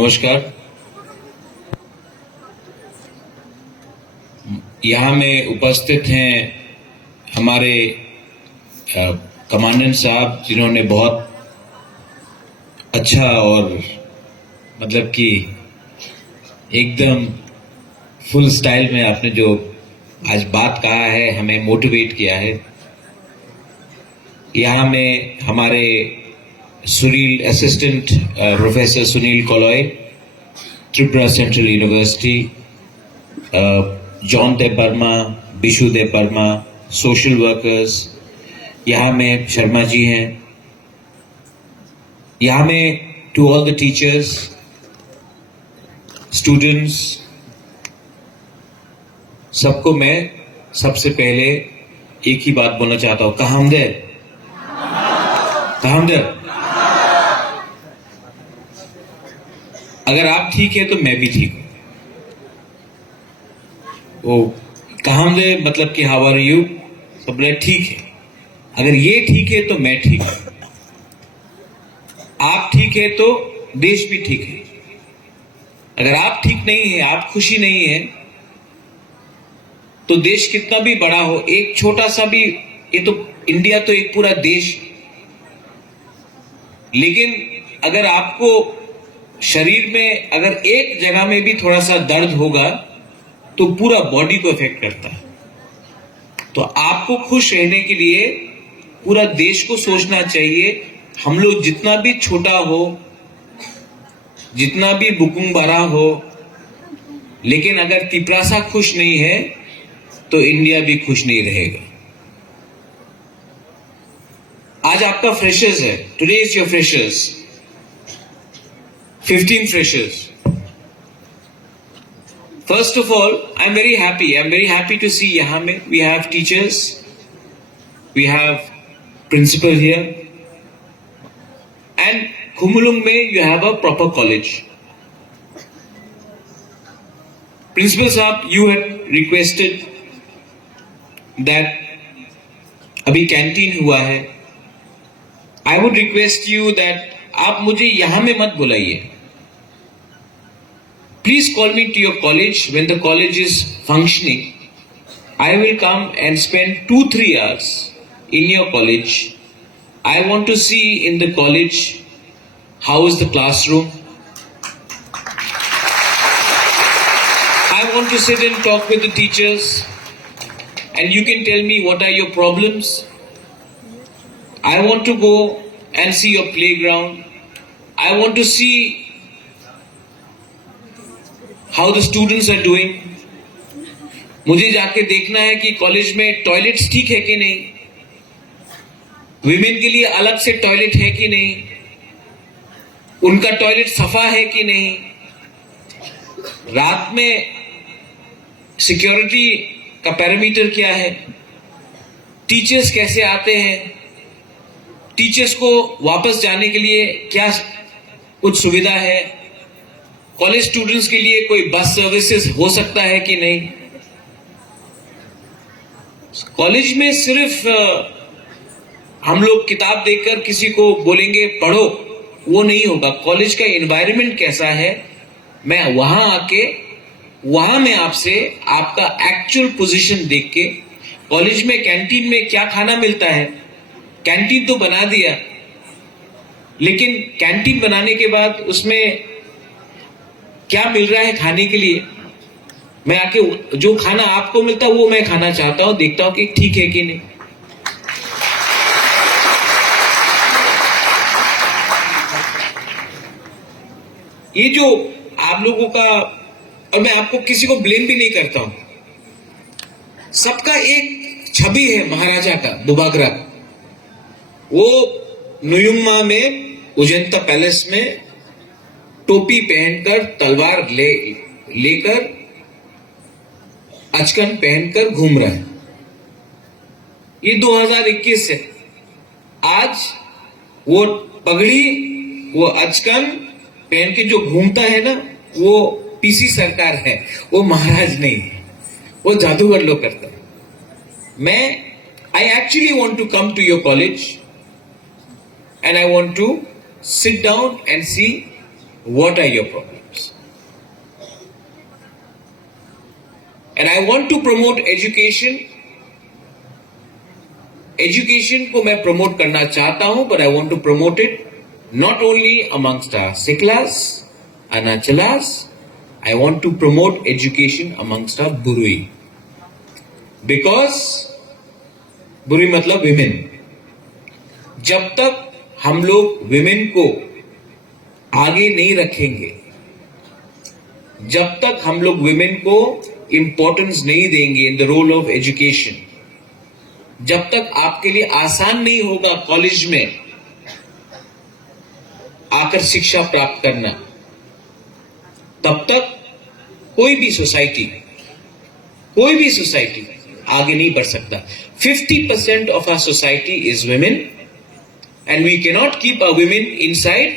नमस्कार। यहाँ में उपस्थित हैं हमारे कमांडेंट साहब, जिन्होंने बहुत अच्छा और मतलब कि एकदम फुल स्टाइल में आपने जो आज बात कहा है, हमें मोटिवेट किया है। यहाँ में हमारे Sunil assistant professor Sunil Koloy, Tripura central university, John Debbarma, Bishu Debbarma, social workers, यहाँ में शर्मा जी हैं। यहाँ में to all the teachers, students, सबको मैं सबसे पहले एक ही बात बोलना चाहता हूं, कहामदर्द। अगर आप ठीक है तो मैं भी ठीक हूं। वो कहामदर्द मतलब कि हाउ आर यू, सब बोले ठीक है। अगर ये ठीक है तो मैं ठीक हूं, आप ठीक है तो देश भी ठीक है। अगर आप ठीक नहीं है, आप खुशी नहीं है, तो देश कितना भी बड़ा हो, एक छोटा सा भी, ये तो इंडिया तो एक पूरा देश, लेकिन अगर आपको शरीर में अगर एक जगह में भी थोड़ा सा दर्द होगा तो पूरा बॉडी को इफेक्ट करता है। तो आपको खुश रहने के लिए पूरा देश को सोचना चाहिए। हम लोग जितना भी छोटा हो, जितना भी बुकुंग बड़ा हो, लेकिन अगर तिपरासा खुश नहीं है तो इंडिया भी खुश नहीं रहेगा। आज आपका फ्रेशर्स है, today is your freshers, 15 freshers. First of all I am very happy to see यहां में we have teachers, we have principal here, and Khumulwng में you have a proper college. Principal साहब, यू हैव रिक्वेस्टेड दैट अभी canteen हुआ है, I would request you that आप मुझे यहां में मत बुलाइए। Please call me to your college when the college is functioning. I will come and spend 2-3 hours in your college. I want to see in the college how is the classroom. I want to sit and talk with the teachers, and you can tell me what are your problems. I want to go and see your playground. I want to see how the students are doing. मुझे जाके देखना है कि college में toilets ठीक है कि नहीं, विमेन के लिए अलग से टॉयलेट है कि नहीं, उनका टॉयलेट सफा है कि नहीं, रात में सिक्योरिटी का पैरामीटर क्या है, टीचर्स कैसे आते हैं, टीचर्स को वापस जाने के लिए क्या कुछ सुविधा है, कॉलेज स्टूडेंट्स के लिए कोई बस सर्विसेज हो सकता है कि नहीं। कॉलेज में सिर्फ हम लोग किताब देखकर किसी को बोलेंगे पढ़ो, वो नहीं होगा। कॉलेज का एनवायरनमेंट कैसा है, मैं वहां आके वहां मैं आपसे आपका एक्चुअल पोजीशन देख के, कॉलेज में कैंटीन में क्या खाना मिलता है, कैंटीन तो बना दिया, लेकिन कैंटीन बनाने के बाद उसमें क्या मिल रहा है खाने के लिए, मैं आके जो खाना आपको मिलता है वो मैं खाना चाहता हूं, देखता हूं कि ठीक है कि नहीं। ये जो आप लोगों का, और मैं आपको किसी को ब्लेम भी नहीं करता हूं, सबका एक छवि है महाराजा का, दुबागरा। वो नुयुम्मा में उजंता पैलेस में टोपी पहनकर, तलवार लेकर, अचकन पहनकर घूम रहा है। ये 2021 है। आज वो पगड़ी, वो अचकन पहन के जो घूमता है ना, वो पीसी सरकार है, वो महाराज नहीं है, वो जादूगर लोग करता है। I actually want to come to your college and I want to sit down and see what are your problems. And I want to promote education. Education को मैं promote करना चाहता हूं, but I want to promote it not only amongst our Siklas and our Chalas. I want to promote education amongst our Burui. Because Burui मतलब women. जब तक हम लोग women को आगे नहीं रखेंगे, जब तक हम लोग women को इंपॉर्टेंस नहीं देंगे in the role of education, जब तक आपके लिए आसान नहीं होगा कॉलेज में आकर शिक्षा प्राप्त करना, तब तक कोई भी सोसाइटी आगे नहीं बढ़ सकता. 50% of our society is women and we cannot keep our women inside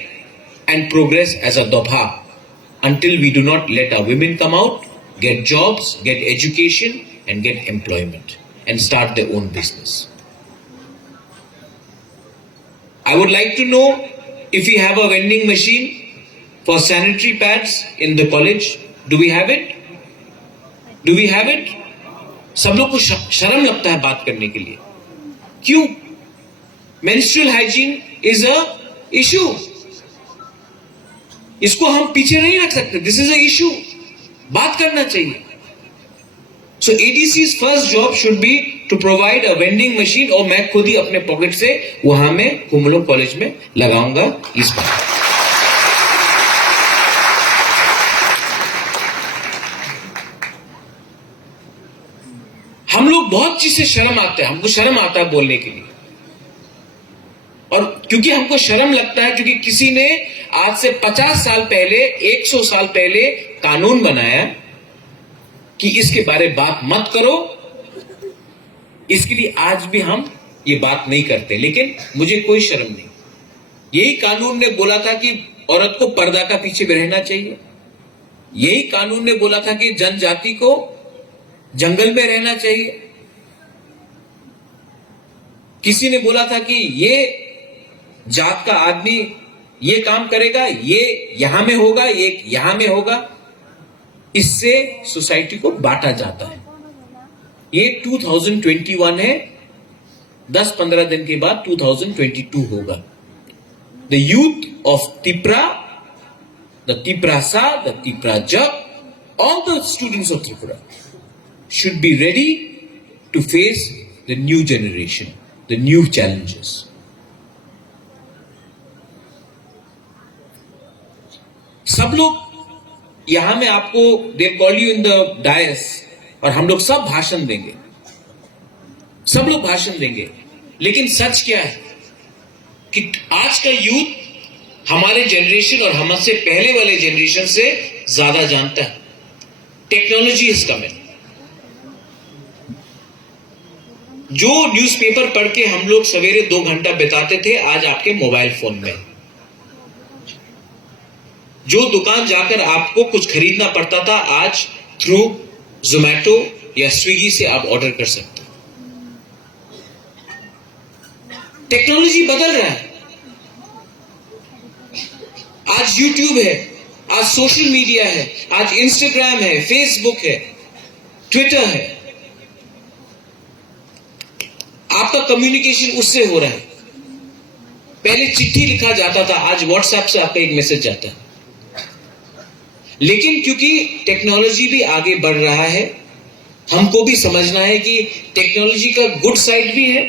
and progress as a dobha until we do not let our women come out, get jobs, get education and get employment and start their own business. I would like to know if we have a vending machine for sanitary pads in the college. Do we have it? Do we have it? सब लोग को शर्म लगता है बात करने के लिए. क्यों? Menstrual hygiene is a issue. इसको हम पीछे नहीं रख सकते. This is a issue. बात करना चाहिए. So ADC's first job should be to provide a vending machine, और मैं खुद ही अपने पॉकेट से वहां में कुमलो कॉलेज में लगाऊंगा इस बार. हम लोग बहुत चीज से शर्म आते हैं, हमको शर्म आता है बोलने के लिए, और क्योंकि हमको शर्म लगता है क्योंकि किसी ने आज से 50 साल पहले 100 साल पहले कानून बनाया कि इसके बारे में बात मत करो, इसके लिए आज भी हम ये बात नहीं करते. लेकिन मुझे कोई शर्म नहीं. यही कानून ने बोला था कि औरत को पर्दा का पीछे रहना चाहिए. यही कानून ने बोला था कि जनजाति को जंगल में रहना चाहिए. किसी ने बोला था कि ये जात का आदमी ये काम करेगा, ये यहां में होगा, ये यहां में होगा. इससे सोसाइटी को बांटा जाता है. ये 2021 है. 10-15 दिन के बाद 2022 होगा. The youth of Tripura, the त्रिपुरासा, द त्रिपुराजा, all the students of Tripura should be ready to face the new generation, the new challenges. सब लोग यहां में आपको they call you in the dais, और हम लोग सब भाषण देंगे, सब लोग भाषण देंगे. लेकिन सच क्या है कि आज का यूथ हमारे जनरेशन और हमसे पहले वाले जनरेशन से ज्यादा जानता है. Technology is coming. जो न्यूज़पेपर पढ़ के हम लोग सवेरे 2 घंटा बिताते थे, आज आपके मोबाइल फोन में. जो दुकान जाकर आपको कुछ खरीदना पड़ता था, आज थ्रू जोमैटो या स्विगी से आप ऑर्डर कर सकते हो. टेक्नोलॉजी बदल रहा है. आज यूट्यूब है, आज सोशल मीडिया है, आज इंस्टाग्राम है, फेसबुक है, ट्विटर है. आपका कम्युनिकेशन उससे हो रहा है. पहले चिट्ठी लिखा जाता था, आज व्हाट्सएप से आपका एक मैसेज जाता है. लेकिन क्योंकि टेक्नोलॉजी भी आगे बढ़ रहा है, हमको भी समझना है कि टेक्नोलॉजी का गुड साइड भी है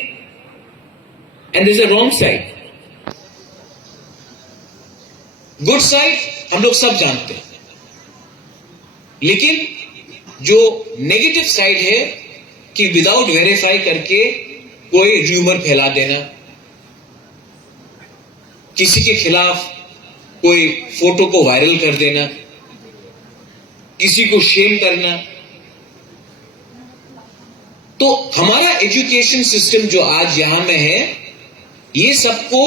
and there is a wrong side. Good side हम लोग सब जानते हैं, लेकिन जो नेगेटिव साइड है कि विदाउट वेरीफाई करके कोई र्यूमर फैला देना, किसी के खिलाफ कोई फोटो को वायरल कर देना, किसी को शेम करना. तो हमारा एजुकेशन सिस्टम जो आज यहां में है, ये सबको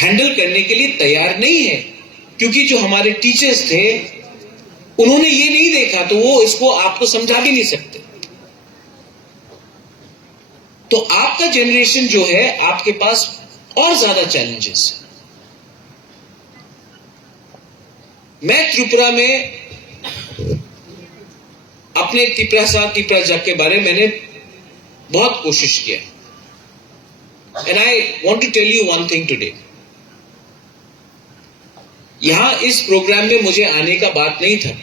हैंडल करने के लिए तैयार नहीं है. क्योंकि जो हमारे टीचर्स थे उन्होंने ये नहीं देखा, तो वो इसको आपको समझा भी नहीं सकते. तो आपका जनरेशन जो है, आपके पास और ज्यादा चैलेंजेस. मैं त्रिपुरा में अपने तिपरा जग के बारे में मैंने बहुत कोशिश किया। And I want to tell you one thing today. यहां इस प्रोग्राम में मुझे आने का बात नहीं था।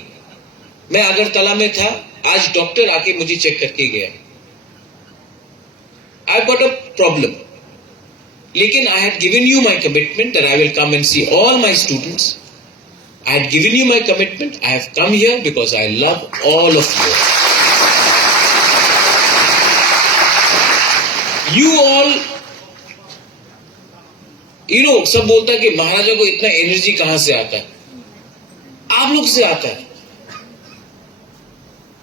मैं अगरतला में था, आज डॉक्टर आके मुझे चेक करके गया। आई गॉट अ प्रॉब्लम, लेकिन I had given you my commitment that I will come and see all my students. I had given you my commitment. I have come here because I love all of you. You all, सब बोलता है कि महाराजा को इतना energy कहां से आता है? आप लोग से आता है।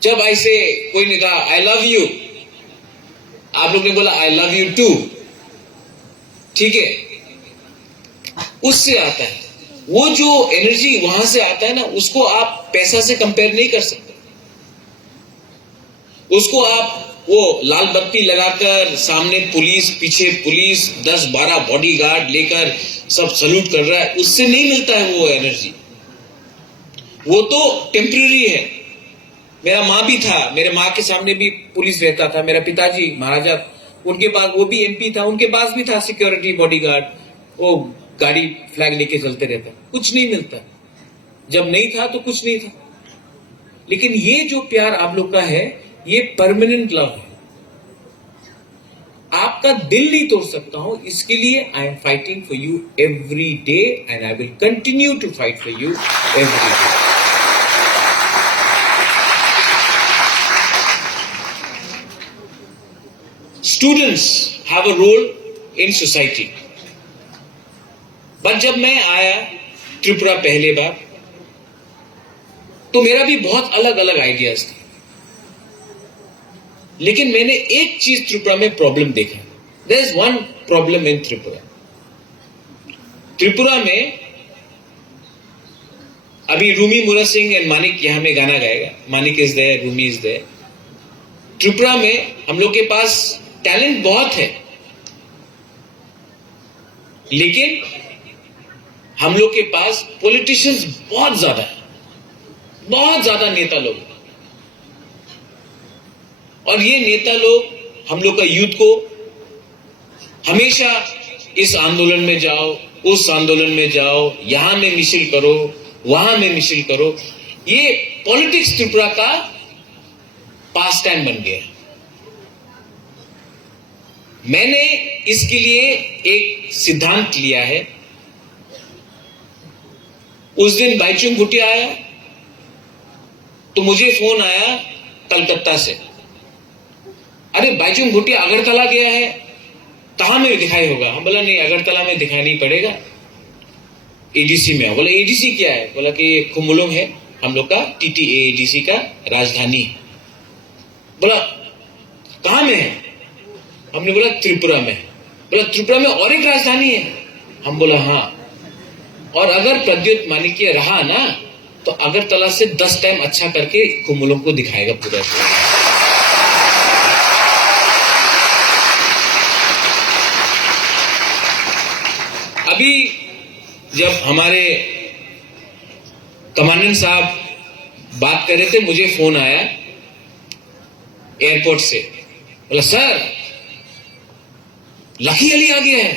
जब ऐसे कोई ने कहा आई लव यू, आप लोग ने बोला आई लव यू टू, ठीक है, उससे आता है। वो जो एनर्जी वहां से आता है ना, उसको आप पैसा से कंपेयर नहीं कर सकते। उसको आप वो लाल बत्ती लगाकर सामने पुलिस, पीछे पुलिस, 10-12 बॉडीगार्ड लेकर सब सल्यूट कर रहा है, उससे नहीं मिलता है वो एनर्जी। वो तो टेम्पररी है। मेरा माँ भी था, मेरे माँ के सामने भी पुलिस रहता था। मेरा पिताजी महाराजा, उनके पास, वो भी एमपी था, उनके पास भी था सिक्योरिटी बॉडीगार्ड, वो गाड़ी फ्लैग लेके चलते रहता। कुछ नहीं मिलता। जब नहीं था तो कुछ नहीं था। लेकिन ये जो प्यार आप लोग का है, ये परमानेंट लव है। आपका दिल नहीं तोड़ सकता हूं, इसके लिए I am fighting for you every day and I will continue to fight for you every day. Students have a role in society. But जब मैं आया त्रिपुरा पहले बार, तो मेरा भी बहुत अलग अलग आइडियाज थे। लेकिन मैंने एक चीज त्रिपुरा में प्रॉब्लम देखा। There is one problem in Tripura. Tripura में अभी रूमी मुरा सिंह एंड मानिक यहां में गाना गाएगा। Manik is there, Rumi is there. Tripura में हम लोग के पास टैलेंट बहुत है, लेकिन हम लोग के पास पॉलिटिशियंस बहुत ज्यादा है, बहुत ज्यादा नेता लोग। और ये नेता लोग हम लोग का यूथ को हमेशा इस आंदोलन में जाओ, उस आंदोलन में जाओ, यहां में मिছিল करो, वहां में मिছিল करो। ये पॉलिटिक्स त्रिपुरा का पास टाइम बन गया। मैंने इसके लिए एक सिद्धांत लिया है। उस दिन बाइचुंग भूटिया आया तो मुझे फोन आया कलकत्ता से, अरे बाइचुंग भूटिया अगरतला गया है, कहां में दिखाई होगा? हम बोला नहीं, अगरतला में दिखाई नहीं पड़ेगा, एडीसी में। बोला एडीसी क्या है? बोला कि खुमुलुंग है हम लोग का, टीटीए एडीसी का राजधानी। बोला कहां में है? हमने बोला त्रिपुरा में। बोला त्रिपुरा में और एक राजधानी है? हम बोला हाँ। और अगर प्रद्युत मानिक्य रहा ना, तो अगरतला से 10 टाइम अच्छा करके खुमुलुंग को दिखाएगा पूरा। अभी जब हमारे कमांडेंट साहब बात कर रहे थे, मुझे फोन आया एयरपोर्ट से। बोला सर लकी अली आ गया है।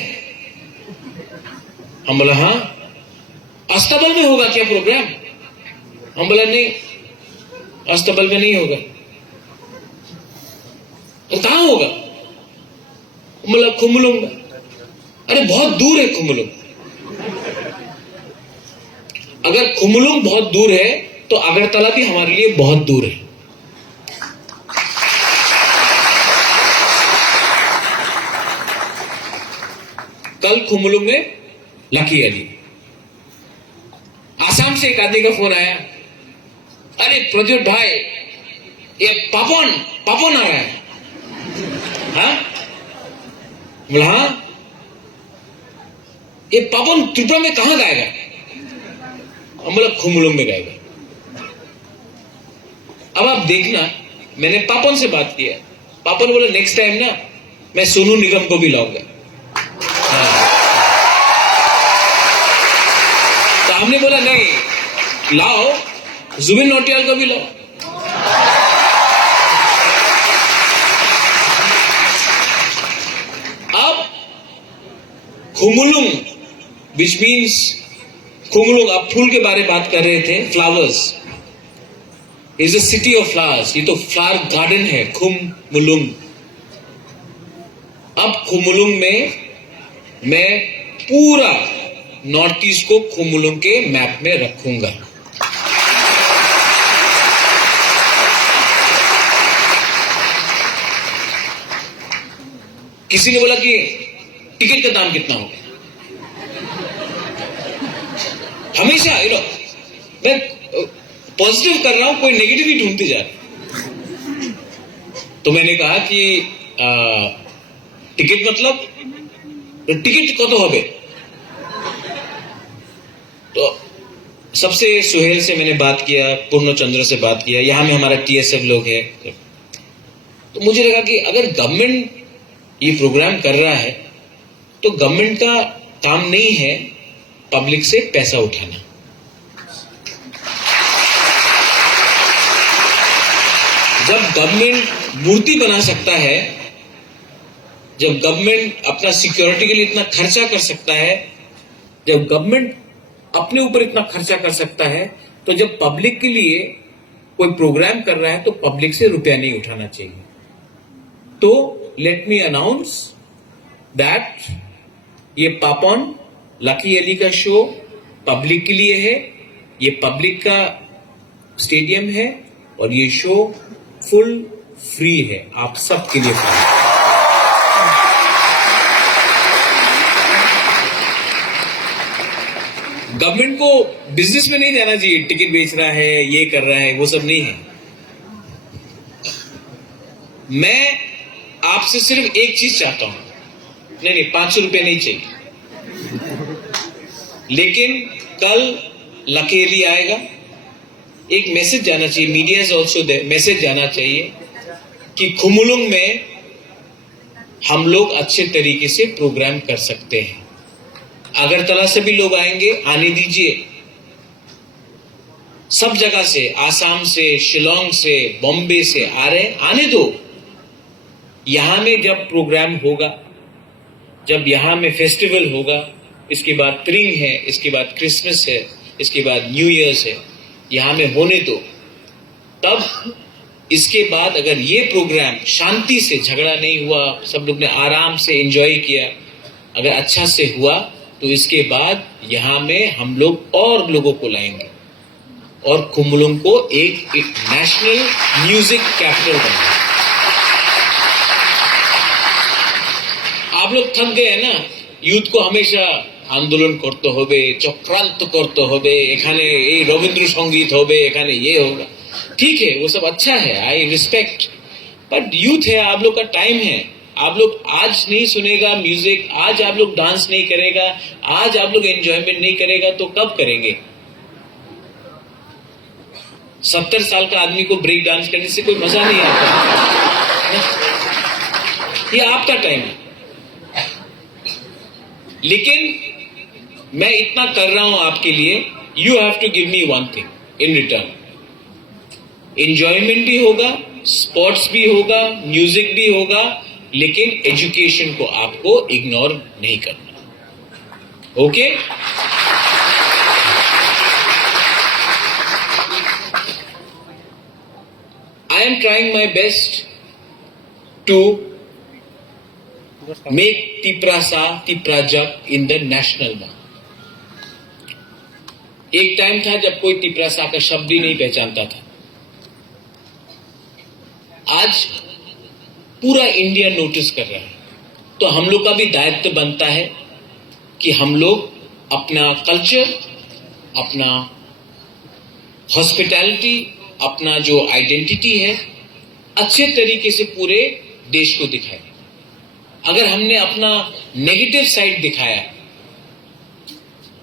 हम बोला हाँ। अस्तबल में होगा क्या प्रोग्राम? हम बोला नहीं, अस्तबल में नहीं होगा। तो कहां होगा? बोला खुमुलुंग में। अरे बहुत दूर है खुमुलुंग। अगर खुमुलुंग बहुत दूर है तो अगरतला भी हमारे लिए बहुत दूर है। कल खुमुलुंग में लकी अली। आसाम से एक आदमी का फोन आया, अरे प्रद्युत भाई ये पापन आ रहा है। हाँ? बोला हाँ। ये पापन त्रिपुरा में कहां गाएगा? हम बोला खुमुलुंग में गाएगा। अब आप देखना, मैंने पापन से बात किया। पापन बोला नेक्स्ट टाइम ना मैं सोनू निगम को भी लाऊंगा। हाँ। तो हमने बोला नहीं, लाओ, जुबिन नौटियाल का भी लाओ। अब खुमुलुंग, विच मीन्स खुमुलुंग, आप फूल के बारे में बात कर रहे थे, flowers is a city of flowers. ये तो फ्लावर गार्डन है खुमुलुंग। अब खुमुलुंग में मैं पूरा नॉर्थ ईस्ट को खुमुलुंग के मैप में रखूंगा। किसी ने बोला कि टिकट का दाम कितना होगा। हमेशा मैं पॉजिटिव कर रहा हूं, कोई नेगेटिव ही ढूंढते जा रहा। तो मैंने कहा कि टिकट मतलब टिकट कत होबे। तो सबसे सुहेल से मैंने बात किया, पूर्णचंद्र से बात किया, यहां में हमारा टीएसएफ लोग है। तो मुझे लगा कि अगर गवर्नमेंट ये प्रोग्राम कर रहा है तो गवर्नमेंट का काम नहीं है पब्लिक से पैसा उठाना। जब गवर्नमेंट मूर्ति बना सकता है, जब गवर्नमेंट अपना सिक्योरिटी के लिए इतना खर्चा कर सकता है, जब गवर्नमेंट अपने ऊपर इतना खर्चा कर सकता है, तो जब पब्लिक के लिए कोई प्रोग्राम कर रहा है तो पब्लिक से रुपया नहीं उठाना चाहिए। तो लेट मी अनाउंस दैट ये पापन लकी अली का शो पब्लिक के लिए है। ये पब्लिक का स्टेडियम है और ये शो फुल फ्री है, आप सबके लिए फ्री है। गवर्नमेंट को बिजनेस में नहीं जाना चाहिए, टिकट बेच रहा है, ये कर रहा है, वो सब नहीं है। मैं आपसे सिर्फ एक चीज चाहता हूं, नहीं 500 रुपए नहीं चाहिए, लेकिन कल लकेली आएगा, एक मैसेज जाना चाहिए, media is also there, message जाना चाहिए कि खुमुलुंग में हम लोग अच्छे तरीके से प्रोग्राम कर सकते हैं। अगरतला से भी लोग आएंगे, आने दीजिए। सब जगह से, आसाम से, शिलोंग से, बॉम्बे से आ रहे, आने दो। यहां में जब प्रोग्राम होगा, जब यहां में फेस्टिवल होगा, इसके बाद त्रिंग है, इसके बाद क्रिसमस है, इसके बाद न्यू ईयर्स है, यहां में होने दो। तब इसके बाद अगर ये प्रोग्राम शांति से, झगड़ा नहीं हुआ, सब लोग ने आराम से एंजॉय किया, अगर अच्छा से हुआ, तो इसके बाद यहां में हम लोग और लोगों को लाएंगे और खुमुलुंग को एक नेशनल म्यूजिक कैपिटल बनाएंगे। आप लोग थक गए हैं ना, यूथ को हमेशा आंदोलन करते होबे, चक्रांत करते होबे, एखाने ये रविंद्र संगीत होबे, एखाने ये होगा। ठीक है, वो सब अच्छा है, आई रिस्पेक्ट, बट यूथ है, आप लोग का टाइम है। आप लोग आज नहीं सुनेगा म्यूजिक, आज आप लोग डांस नहीं करेगा, आज आप लोग एंजॉयमेंट नहीं करेगा, तो कब करेंगे? 70 साल का आदमी को ब्रेक डांस करने से कोई मजा नहीं आता। ये आपका टाइम है। लेकिन मैं इतना कर रहा हूं आपके लिए, you have to give me one thing in return. Enjoyment भी होगा, स्पोर्ट्स भी होगा, म्यूजिक भी होगा, लेकिन एजुकेशन को आपको इग्नोर नहीं करना। Okay? I am trying my best to make Tiprasa, Tiprajak in the national one. एक टाइम था जब कोई तिपरासा का शब्द ही नहीं पहचानता था। आज पूरा इंडिया नोटिस कर रहा है, तो हम लोग का भी दायित्व बनता है कि हम लोग अपना कल्चर, अपना हॉस्पिटैलिटी, अपना जो आइडेंटिटी है, अच्छे तरीके से पूरे देश को दिखाएं। अगर हमने अपना नेगेटिव साइड दिखाया,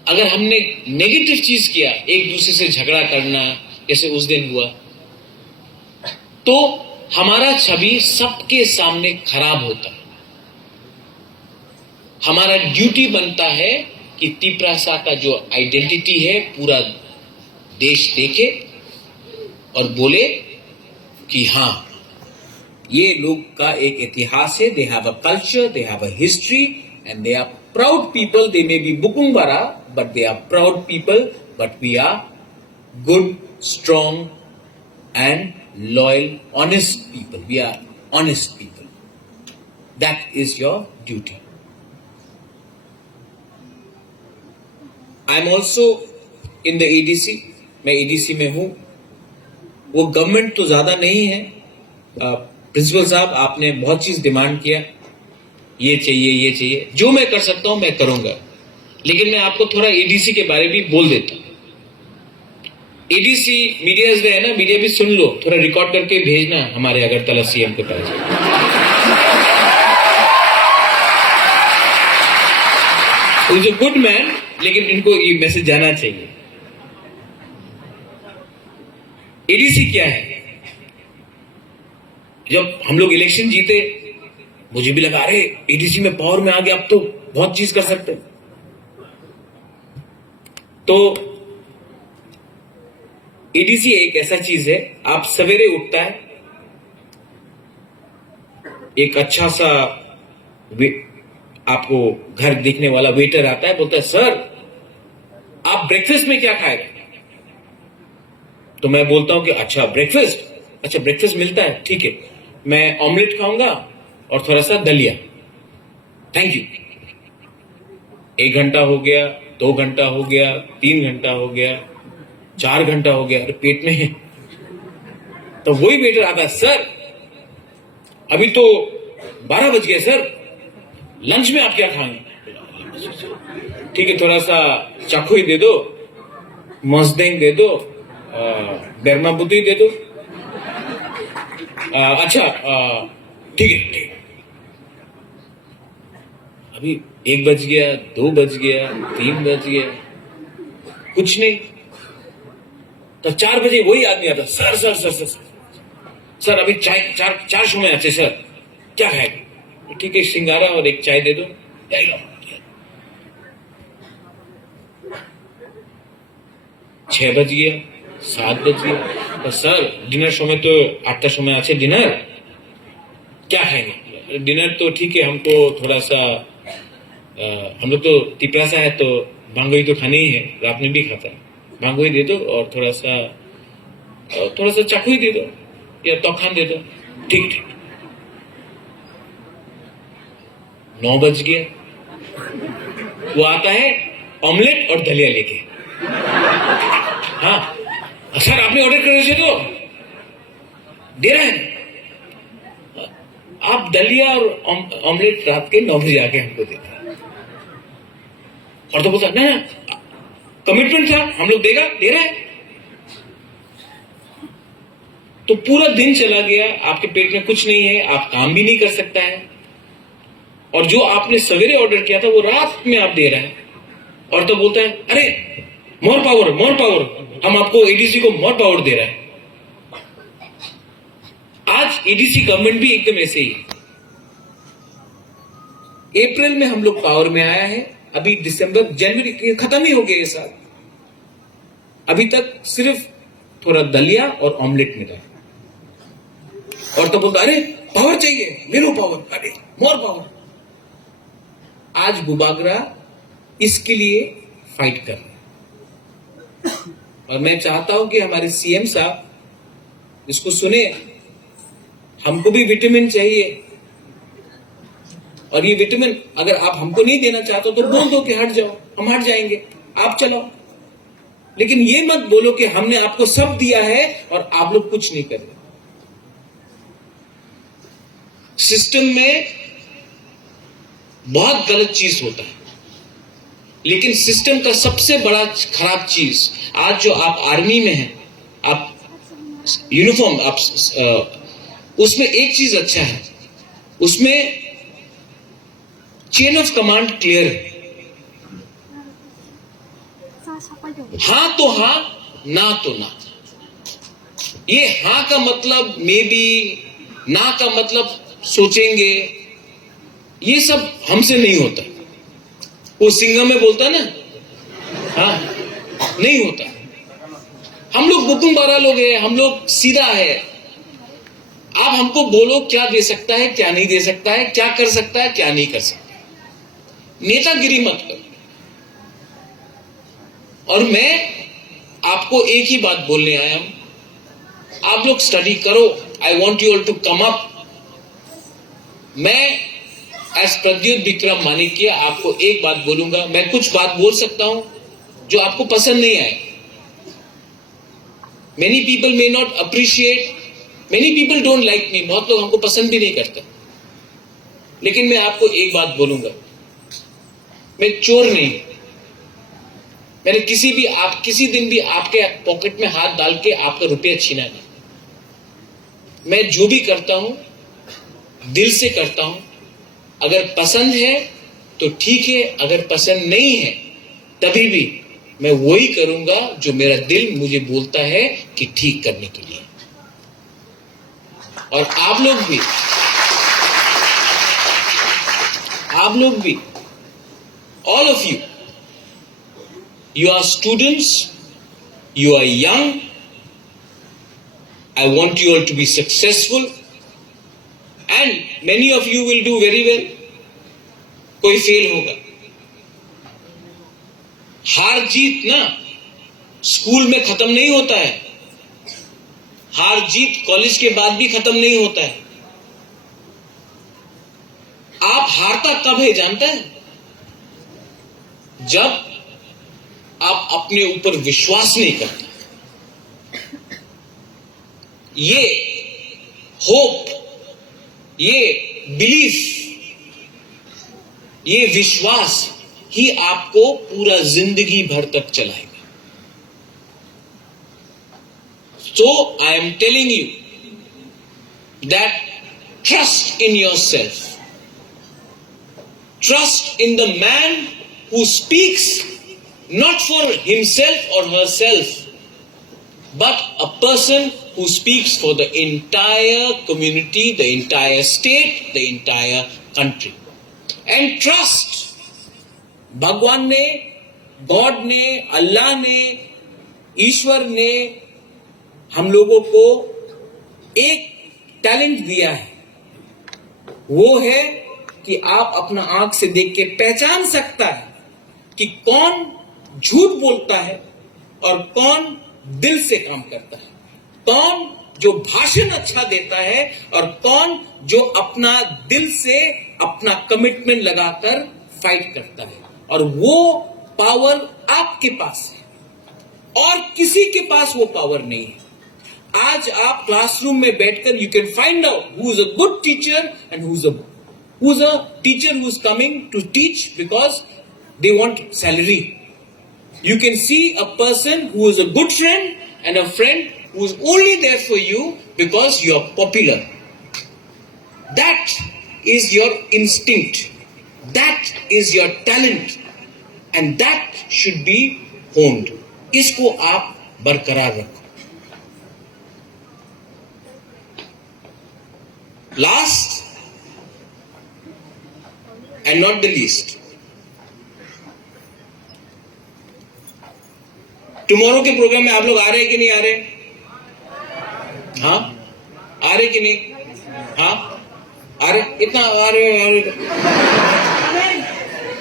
अगर हमने नेगेटिव चीज किया, एक दूसरे से झगड़ा करना जैसे उस दिन हुआ, तो हमारा छवि सबके सामने खराब होता है। हमारा ड्यूटी बनता है कि तिपरासा का जो आइडेंटिटी है पूरा देश देखे और बोले कि हाँ, ये लोग का एक इतिहास है, they have a culture, they have a history and they are proud people. They may be बुकुंबारा but they are proud people, but we are good, strong and loyal, honest people. We are honest people. That is your duty. I am also in the ADC. मैं ADC में हूँ. वो government तो ज्यादा नहीं है. Principal साहब, आपने बहुत चीज डिमांड किया, ये चाहिए, ये चाहिए. जो मैं कर सकता हूं मैं करूंगा, लेकिन मैं आपको थोड़ा ADC के बारे में बोल देता हूं. एडीसी मीडिया है ना, मीडिया भी सुन लो, थोड़ा रिकॉर्ड करके भेजना हमारे अगरतला सीएम के पास. इज अ गुड मैन, लेकिन इनको ये मैसेज जाना चाहिए. एडीसी क्या है? जब हम लोग इलेक्शन जीते, मुझे भी लगा अरे एडीसी में पावर में आ गया, अब तो बहुत चीज कर सकते. तो एडीसी एक ऐसा चीज है, आप सवेरे उठता है, एक अच्छा सा आपको घर देखने वाला वेटर आता है, बोलता है सर आप ब्रेकफास्ट में क्या खाएगा? तो मैं बोलता हूं कि अच्छा ब्रेकफास्ट मिलता है, ठीक है, मैं ऑमलेट खाऊंगा और थोड़ा सा दलिया. Thank you. 1 घंटा हो गया, 2 घंटा हो गया, 3 घंटा हो गया, 4 घंटा हो गया, पेट में है. तो वही वेटर आता है, सर अभी तो 12 बज गए सर, लंच में आप क्या खाएंगे? ठीक है, थोड़ा सा चाकू ही दे दो, मस्देंग दे दो, बेरमा बुद्धि दे दो. अच्छा ठीक है. अभी 1 बज गया, 2 बज गया, 3 बज गया, कुछ नहीं. तो 4 बजे वही आदमी आता, sir sir sir sir sir अभी चाय, चार समय अच्छे सर, क्या खाएगा? ठीक है, सिंगारा और एक चाय दे दो. 6 बज गया, 7 बज गया, तो सर डिनर समय तो 8टा समय अच्छे, डिनर क्या खाएंगे? डिनर तो ठीक है, हमको थोड़ा सा हम लोग तो तिप्यासा है, तो भांगोई तो खानी ही है, रात में भी खाता है. भांगोई दे दो और थोड़ा सा चाकू ही दे दो या तोखान दे दो. ठीक. 9 बज गया, वो आता है ऑमलेट और दलिया लेके. हाँ सर आपने ऑर्डर कर रहे थे तो दे रहा है. आप दलिया और ऑमलेट रात के 9 बजे आके हमको देते हैं. और तो बोलता ना कमिटमेंट था, हम लोग दे रहे हैं. तो पूरा दिन चला गया, आपके पेट में कुछ नहीं है, आप काम भी नहीं कर सकता है, और जो आपने सवेरे ऑर्डर किया था वो रात में आप दे रहे हैं. और तो बोलता है अरे मोर पावर, हम आपको एडीसी को मोर पावर दे रहे हैं. आज एडीसी गवर्नमेंट भी एकदम ऐसे ही. अप्रैल में हम लोग पावर में आया है, अभी दिसंबर जनवरी खत्म ही हो गया ये साल, अभी तक सिर्फ थोड़ा दलिया और ऑमलेट मिला. और तो बोलता अरे पावर चाहिए, ले लो पावर, अरे मोर पावर. आज बुबागरा इसके लिए फाइट कर रहे हैं, और मैं चाहता हूं कि हमारे सीएम साहब इसको सुने. हमको भी विटामिन चाहिए, और ये विटामिन अगर आप हमको नहीं देना चाहते तो बोल दो कि हट जाओ, हम हट जाएंगे, आप चलाओ. लेकिन ये मत बोलो कि हमने आपको सब दिया है और आप लोग कुछ नहीं कर रहे. सिस्टम में बहुत गलत चीज होता है, लेकिन सिस्टम का सबसे बड़ा खराब चीज, आज जो आप आर्मी में हैं, आप यूनिफॉर्म, आप उसमें एक चीज अच्छा है, उसमें चेन ऑफ कमांड क्लियर है. हां तो हां, ना तो ना. ये हां का मतलब मे बी, ना का मतलब सोचेंगे, ये सब हमसे नहीं होता. वो सिंगम में बोलता ना, हाँ नहीं होता. हम लोग बुकुमबारा लोग हैं, हम लोग सीधा है। आप हमको बोलो क्या दे सकता है, क्या नहीं दे सकता है, क्या कर सकता है, क्या नहीं कर सकता। नेतागिरी मत करो। और मैं आपको एक ही बात बोलने आया हूं, आप लोग स्टडी करो। I want you all to come up. मैं एज प्रद्युत विक्रम मानिक्य आपको एक बात बोलूंगा, मैं कुछ बात बोल सकता हूं जो आपको पसंद नहीं आए। Many people may not appreciate, many people don't like me, बहुत लोग हमको पसंद भी नहीं करते। लेकिन मैं आपको एक बात बोलूंगा, मैं चोर नहीं। मैंने किसी दिन भी आपके पॉकेट में हाथ डाल के आपका रुपया छीना नहीं। मैं जो भी करता हूं दिल से करता हूं। अगर पसंद है तो ठीक है, अगर पसंद नहीं है तभी भी मैं वही करूंगा जो मेरा दिल मुझे बोलता है कि ठीक करने के लिए। और आप लोग भी all of you are students, you are young, I want you all to be successful and many of you will do very well. कोई फेल होगा। हार जीत ना स्कूल में खत्म नहीं होता है, हार जीत कॉलेज के बाद भी खत्म नहीं होता है। आप हारता कब है जानते हैं? जब आप अपने ऊपर विश्वास नहीं करते। ये होप, ये बिलीफ, ये विश्वास ही आपको पूरा जिंदगी भर तक चलाएगा। So I am telling you that trust in yourself. Trust in the man who speaks not for himself or herself, but a person who speaks for the entire community, the entire state, the entire country. And trust, भगवान ने, God ने, अल्लाह ने, ईश्वर ने हम लोगों को एक talent दिया है। वो है कि आप अपना आंख से देख के पहचान सकता है कि कौन झूठ बोलता है और कौन दिल से काम करता है, कौन जो भाषण अच्छा देता है और कौन जो अपना दिल से अपना कमिटमेंट लगाकर फाइट करता है। और वो पावर आपके पास है और किसी के पास वो पावर नहीं है। आज आप क्लासरूम में बैठकर you can find out who is a good teacher and who is a teacher who is coming to teach because they want salary. You can see a person who is a good friend and a friend who is only there for you because you are popular. That is your instinct. That is your talent. And that should be honed. इसको आप बरकरार रखो। Last and not the least, tomorrow के programme में आप लोग आ रहे हैं कि नहीं आ रहे? हाँ, आ रहे कि नहीं? हाँ, आ रहे? इतना आ रहे?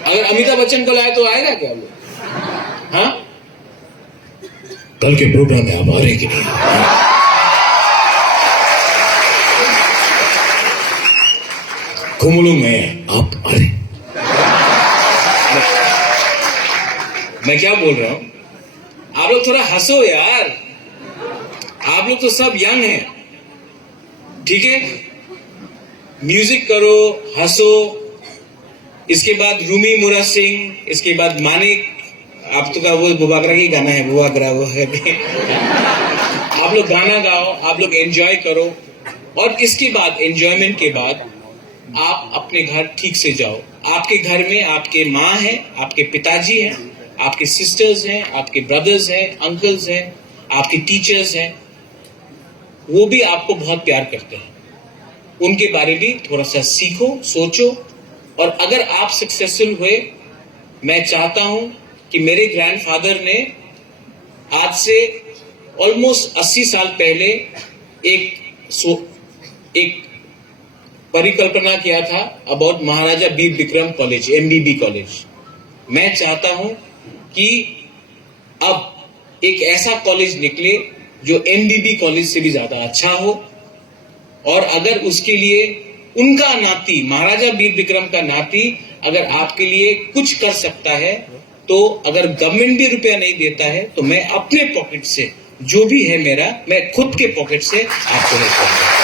अगर अमिताभ बच्चन को लाए तो आएगा क्या आप लोग? हाँ, कल के प्रोग्राम में आप आ रहे कि नहीं? कुमलू में आप आ रहे? मैं क्या बोल रहा हूं? आप लोग थोड़ा हंसो यार, आप लोग तो सब यंग हैं, ठीक है? म्यूजिक करो, हंसो। इसके बाद रूमी मुरा सिंह, इसके बाद मानिक, आप तो का वो बुबागरा की गाना है, बुबागरा वो है। आप लोग गाना गाओ, आप लोग एंजॉय करो और इसके बाद एंजॉयमेंट के बाद आप अपने घर ठीक से जाओ। आपके घर में आपके माँ है, आपके पिताजी हैं, आपके सिस्टर्स हैं, आपके ब्रदर्स हैं, अंकल्स हैं, आपके टीचर्स हैं, वो भी आपको बहुत प्यार करते हैं। उनके बारे में थोड़ा सा सीखो, सोचो। और अगर आप सक्सेसफुल हुए, मैं चाहता हूं कि मेरे ग्रैंडफादर ने आज से ऑलमोस्ट 80 साल पहले एक परिकल्पना किया था about Maharaja Bir Vikram college, MBB college. मैं चाहता हूं कि अब एक ऐसा कॉलेज निकले जो एमबीबी कॉलेज से भी ज्यादा अच्छा हो, और अगर उसके लिए उनका नाती, महाराजा वीर विक्रम का नाती अगर आपके लिए कुछ कर सकता है, तो अगर गवर्नमेंट भी रुपया नहीं देता है तो मैं अपने पॉकेट से जो भी है मेरा, मैं खुद के पॉकेट से आपको हेल्प करूंगा।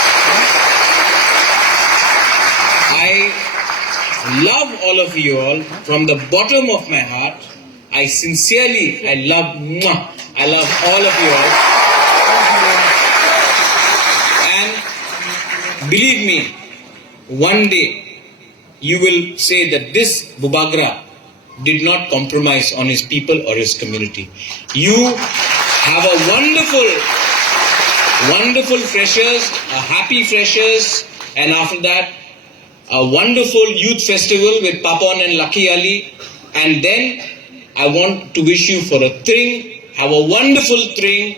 I love all of you all from the bottom of my heart. I love all of you all. And believe me, one day you will say that this Bubagra did not compromise on his people or his community. You have a wonderful freshers, a happy freshers, and after that a wonderful youth festival with Papan and Lucky Ali, and then I want to wish you for a thring. Have a wonderful thring,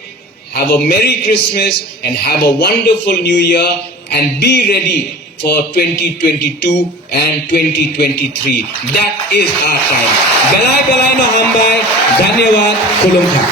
have a Merry Christmas, and have a wonderful New Year, and be ready for 2022 and 2023. That is our time. Belai belai no hambai. Dhanyawad. Kulum kha.